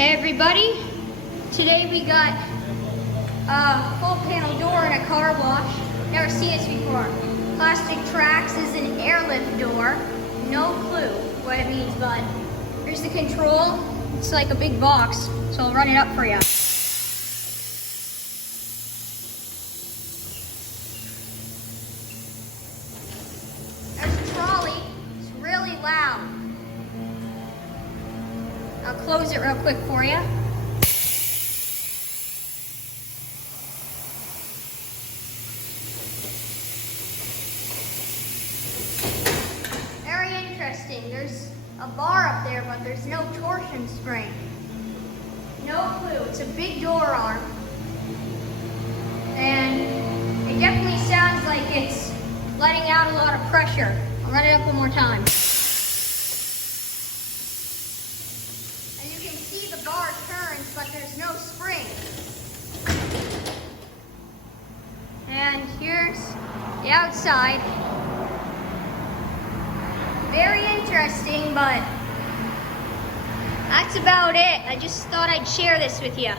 Hey everybody, today we got a full panel door and a car wash. Never seen this before. Plastic Trax is an airlift door. No clue what it means, but here's the control. It's like a big box, so I'll run it up for you. There's a trolley. It's really loud. I'll close it real quick for you. Very interesting. There's a bar up there, but there's no torsion spring. No clue. It's a big door arm. And it definitely sounds like it's letting out a lot of pressure. I'll run it up one more time. The bar turns, but there's no spring. And here's the outside. Very interesting, but that's about it. I just thought I'd share this with you.